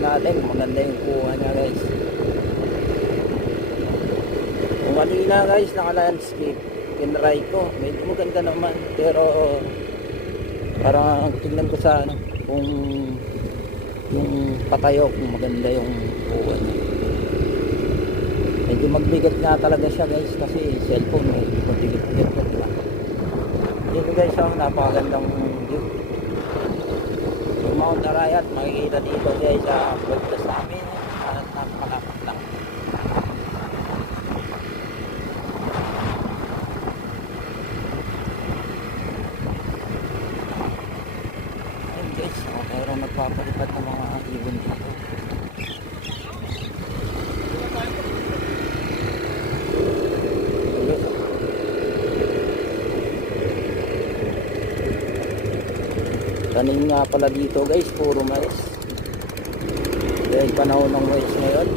natin, maganda yung kuha niya guys. Kung kanina guys, naka-landscape, tinry ko, medyo maganda naman, pero parang tingnan ko sa ano, kung yung patayo, kung maganda yung kuha niya. Medyo magbigat nga talaga siya guys, kasi cellphone, medyo magbigat-bigat na diba? Dito guys, napakagandang view. Yung Mount Arayat, makikita dito guys sa podcast namin, at napakalapat lang. Ayun guys, pero nagpapalipad ng mga ibon dito. Tanim nga pala dito guys, puro mais. Dahil panahon ng mais ngayon.